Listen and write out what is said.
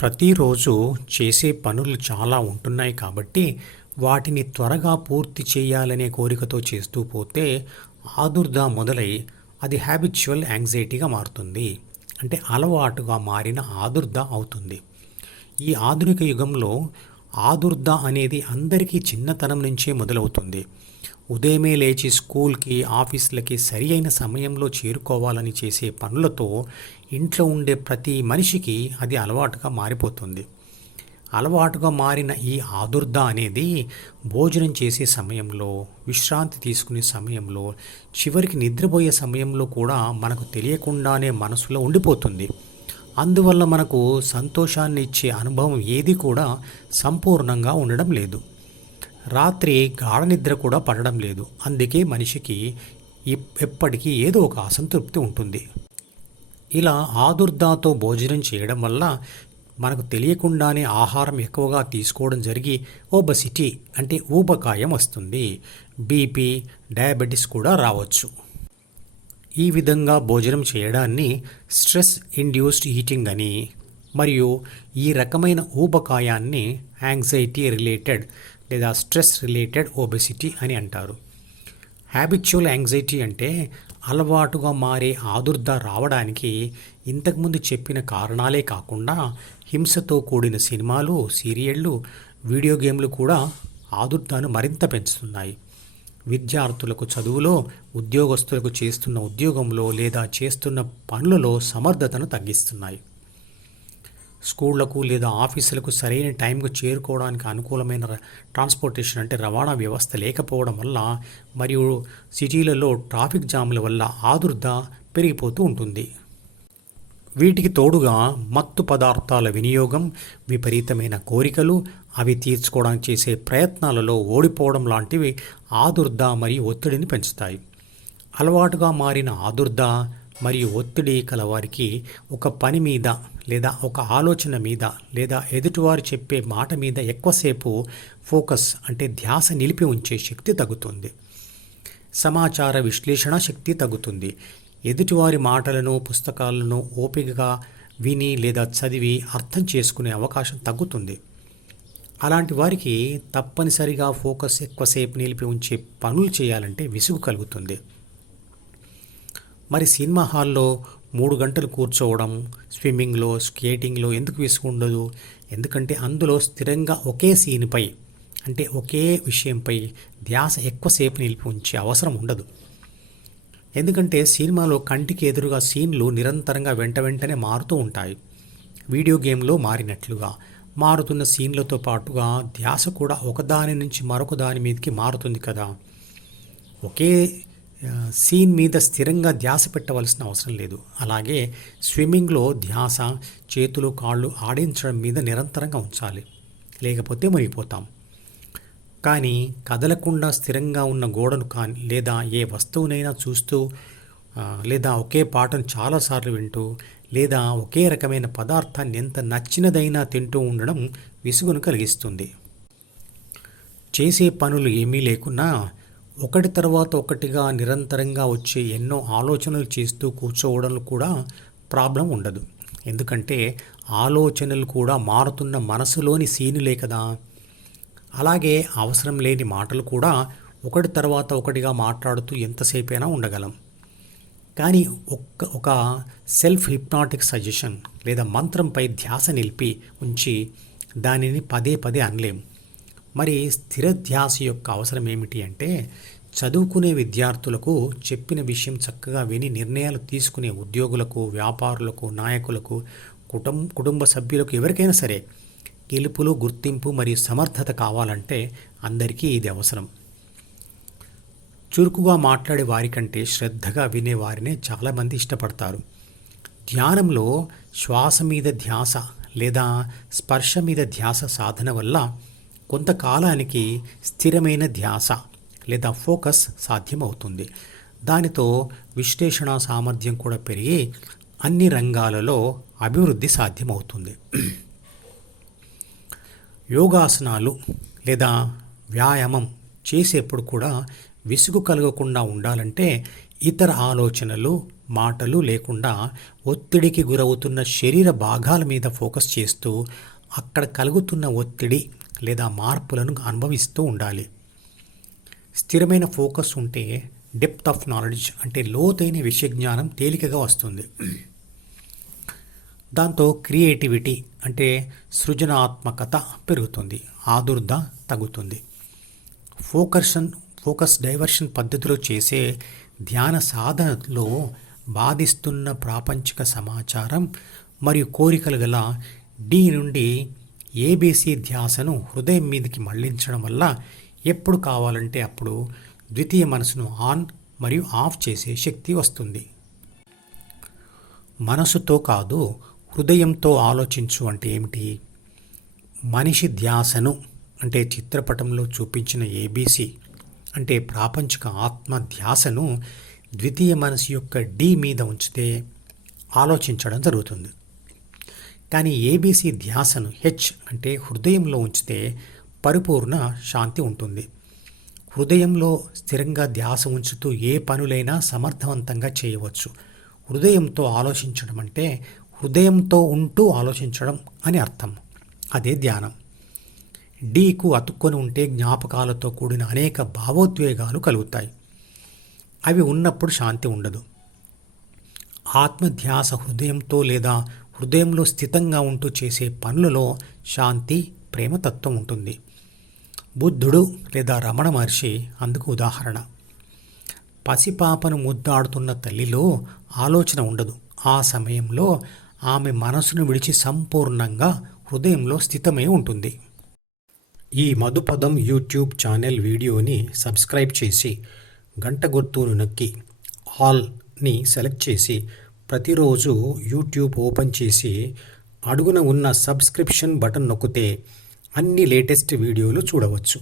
ప్రతిరోజు చేసే పనులు చాలా ఉంటున్నాయి కాబట్టి వాటిని త్వరగా పూర్తి చేయాలనే కోరికతో చేస్తూ పోతే ఆదుర్దా మొదలై అది హ్యాబిచువల్ యాంగ్జైటీగా మారుతుంది. అంటే అలవాటుగా మారిన ఆదుర్దా అవుతుంది. ఈ ఆధునిక యుగంలో ఆదుర్దా అనేది అందరికీ చిన్నతనం నుంచే మొదలవుతుంది. ఉదయమే లేచి స్కూల్కి, ఆఫీసులకి సరి అయిన సమయంలో చేరుకోవాలని చేసే పనులతో ఇంట్లో ఉండే ప్రతి మనిషికి అది అలవాటుగా మారిపోతుంది. అలవాటుగా మారిన ఈ ఆదుర్దా అనేది భోజనం చేసే సమయంలో, విశ్రాంతి తీసుకునే సమయంలో, చివరికి నిద్రపోయే సమయంలో కూడా మనకు తెలియకుండానే మనసులో ఉండిపోతుంది. అందువల్ల మనకు సంతోషాన్ని ఇచ్చే అనుభవం ఏది కూడా సంపూర్ణంగా ఉండడం లేదు. రాత్రి గాఢ నిద్ర కూడా పడడం లేదు. అందుకే మనిషికి ఎప్పటికీ ఏదో ఒక అసంతృప్తి ఉంటుంది. ఇలా ఆదుర్దాతో భోజనం చేయడం వల్ల మనకు తెలియకుండానే ఆహారం ఎక్కువగా తీసుకోవడం జరిగి ఓబసిటీ అంటే ఊబకాయం వస్తుంది. బీపీ, డయాబెటీస్ కూడా రావచ్చు. ఈ విధంగా భోజనం చేయడాన్ని స్ట్రెస్ ఇండ్యూస్డ్ ఈటింగ్ అని, మరియు ఈ రకమైన ఊబకాయాన్ని యాంగ్జైటీ రిలేటెడ్ లేదా స్ట్రెస్ రిలేటెడ్ ఓబెసిటీ అని అంటారు. హ్యాబిచువల్ యాంగ్జైటీ అంటే అలవాటుగా మారే ఆదుర్దా రావడానికి ఇంతకుముందు చెప్పిన కారణాలే కాకుండా హింసతో కూడిన సినిమాలు, సీరియళ్ళు, వీడియో గేమ్లు కూడా ఆదుర్దాను మరింత పెంచుతున్నాయి. విద్యార్థులకు చదువులో, ఉద్యోగస్తులకు చేస్తున్న ఉద్యోగంలో లేదా చేస్తున్న పనులలో సమర్థతను తగ్గిస్తున్నాయి. స్కూళ్లకు లేదా ఆఫీసులకు సరైన టైంకు చేరుకోవడానికి అనుకూలమైన ట్రాన్స్పోర్టేషన్ అంటే రవాణా వ్యవస్థ లేకపోవడం వల్ల, మరియు సిటీలలో ట్రాఫిక్ జామ్ల వల్ల ఆదుర్దా పెరిగిపోతూ ఉంటుంది. వీటికి తోడుగా మత్తు పదార్థాల వినియోగం, విపరీతమైన కోరికలు, అవి తీర్చుకోవడానికి చేసే ప్రయత్నాలలో ఓడిపోవడం లాంటివి ఆదుర్దా మరియు ఒత్తిడిని పెంచుతాయి. అలవాటుగా మారిన ఆదుర్దా మరియు ఒత్తిడి కలవారికి ఒక పని మీద లేదా ఒక ఆలోచన మీద లేదా ఎదుటివారు చెప్పే మాట మీద ఎక్కువసేపు ఫోకస్ అంటే ధ్యాస నిలిపి ఉంచే శక్తి తగ్గుతుంది. సమాచార విశ్లేషణ శక్తి తగ్గుతుంది. ఎదుటివారి మాటలను, పుస్తకాలను ఓపికగా విని లేదా చదివి అర్థం చేసుకునే అవకాశం తగ్గుతుంది. అలాంటి వారికి తప్పనిసరిగా ఫోకస్ ఎక్కువసేపు నిలిపి ఉంచే పనులు చేయాలంటే విసుగు కలుగుతుంది. మరి సినిమా హాల్లో 3 గంటలు కూర్చోవడం, స్విమ్మింగ్లో, స్కేటింగ్లో ఎందుకు విసుగు ఉండదు? ఎందుకంటే అందులో స్థిరంగా ఒకే సీన్పై అంటే ఒకే విషయంపై ధ్యాస ఎక్కువసేపు నిలిపి ఉంచే అవసరం ఉండదు. ఎందుకంటే సినిమాలో కంటికి ఎదురుగా సీన్లు నిరంతరంగా వెంటనే మారుతూ ఉంటాయి. వీడియో గేమ్లో మారినట్లుగా మారుతున్న సీన్లతో పాటుగా ధ్యాస కూడా ఒకదాని నుంచి మరొక దాని మీదకి మారుతుంది కదా. ఒకే సీన్ మీద స్థిరంగా ధ్యాస పెట్టవలసిన అవసరం లేదు. అలాగే స్విమ్మింగ్లో ధ్యాస చేతులు, కాళ్ళు ఆడించడం మీద నిరంతరంగా ఉంచాలి, లేకపోతే మునిగిపోతాం. కానీ కదలకుండా స్థిరంగా ఉన్న గోడను కానీ లేదా ఏ వస్తువునైనా చూస్తూ లేదా ఒకే పాటను చాలాసార్లు వింటూ లేదా ఒకే రకమైన పదార్థాన్ని ఎంత నచ్చినదైనా తింటూ ఉండడం విసుగును కలిగిస్తుంది. చేసే పనులు ఏమీ లేకున్నా ఒకటి తర్వాత ఒకటిగా నిరంతరంగా వచ్చే ఎన్నో ఆలోచనలు చేస్తూ కూర్చోవడంలో కూడా ప్రాబ్లం ఉండదు. ఎందుకంటే ఆలోచనలు కూడా మారుతున్న మనసులోని సీనులే కదా. అలాగే అవసరం లేని మాటలు కూడా ఒకటి తర్వాత ఒకటిగా మాట్లాడుతూ ఎంతసేపైనా ఉండగలం. కానీ ఒక సెల్ఫ్ హిప్నాటిక్ సజెషన్ లేదా మంత్రంపై ధ్యాస నిలిపి ఉంచి దానిని పదే అనలేం. మరి స్థిర ధ్యాస యొక్క అవసరం ఏమిటి అంటే, చదువుకునే విద్యార్థులకు చెప్పిన విషయం చక్కగా విని నిర్ణయాలు తీసుకునే ఉద్యోగులకు, వ్యాపారులకు, నాయకులకు, కుటుంబ సభ్యులకు, ఎవరికైనా సరే గెలుపులు, గుర్తింపు మరియు సమర్థత కావాలంటే అందరికీ ఇది అవసరం. చురుకుగా మాట్లాడే వారికంటే శ్రద్ధగా వినే వారినే చాలామంది ఇష్టపడతారు. ధ్యానంలో శ్వాస మీద ధ్యాస లేదా స్పర్శ మీద ధ్యాస సాధన వల్ల కొంతకాలానికి స్థిరమైన ధ్యాస లేదా ఫోకస్ సాధ్యమవుతుంది. దానితో విశ్లేషణ సామర్థ్యం కూడా పెరిగి అన్ని రంగాలలో అభివృద్ధి సాధ్యమవుతుంది. యోగాసనాలు లేదా వ్యాయామం చేసేప్పుడు కూడా విసుగు కలగకుండా ఉండాలంటే ఇతర ఆలోచనలు మాటలు లేకుండా ఒత్తిడికి గురవుతున్న శరీర భాగాల మీద ఫోకస్ చేస్తూ అక్కడ కలుగుతున్న ఒత్తిడి లేదా మార్పులను అనుభవిస్తూ ఉండాలి. స్థిరమైన ఫోకస్ ఉంటే డెప్త్ ఆఫ్ నాలెడ్జ్ అంటే లోతైన విషయజ్ఞానం తేలికగా వస్తుంది. దాంతో క్రియేటివిటీ అంటే సృజనాత్మకత పెరుగుతుంది, ఆదుర్ద తగ్గుతుంది. ఫోకస్ డైవర్షన్ పద్ధతిలో చేసే ధ్యాన సాధనలో బాధిస్తున్న ప్రాపంచిక సమాచారం మరియు కోరికలు గల డి నుండి ఏబీసీ ధ్యాసను హృదయం మీదకి మళ్లించడం వల్ల ఎప్పుడు కావాలంటే అప్పుడు ద్వితీయ మనసును ఆన్ మరియు ఆఫ్ చేసే శక్తి వస్తుంది. మనసుతో కాదు, హృదయంతో ఆలోచించు అంటే ఏమిటి? మనిషి ధ్యాసను అంటే చిత్రపటంలో చూపించిన ఏబీసీ అంటే ప్రాపంచిక ఆత్మ ధ్యాసను ద్వితీయ మనసు యొక్క డి మీద ఉంచితే ఆలోచించడం జరుగుతుంది. కానీ ఏబీసీ ధ్యాసను హెచ్ అంటే హృదయంలో ఉంచితే పరిపూర్ణ శాంతి ఉంటుంది. హృదయంలో స్థిరంగా ధ్యాస ఉంచుతూ ఏ పనులైనా సమర్థవంతంగా చేయవచ్చు. హృదయంతో ఆలోచించడం అంటే హృదయంతో ఉంటూ ఆలోచించడం అని అర్థం. అదే ధ్యానం. డీకు అతుక్కొని ఉంటే జ్ఞాపకాలతో కూడిన అనేక భావోద్వేగాలు కలుగుతాయి. అవి ఉన్నప్పుడు శాంతి ఉండదు. ఆత్మధ్యాస హృదయంతో లేదా హృదయంలో స్థితంగా ఉంటూ చేసే పనులలో శాంతి, ప్రేమతత్వం ఉంటుంది. బుద్ధుడు లేదా రమణ మహర్షి అందుకు ఉదాహరణ. పసిపాపను ముద్దాడుతున్న తల్లిలో ఆలోచన ఉండదు. ఆ సమయంలో ఆమె మనసును విడిచి సంపూర్ణంగా హృదయంలో స్థితమై ఉంటుంది. ఈ మధుపదం యూట్యూబ్ ఛానల్ వీడియోని సబ్స్క్రైబ్ చేసి గంట గుర్తును నొక్కి ఆల్ని సెలెక్ట్ చేసి ప్రతిరోజు యూట్యూబ్ ఓపెన్ చేసి అడుగున ఉన్న సబ్స్క్రిప్షన్ బటన్ నొక్కితే అన్ని లేటెస్ట్ వీడియోలు చూడవచ్చు.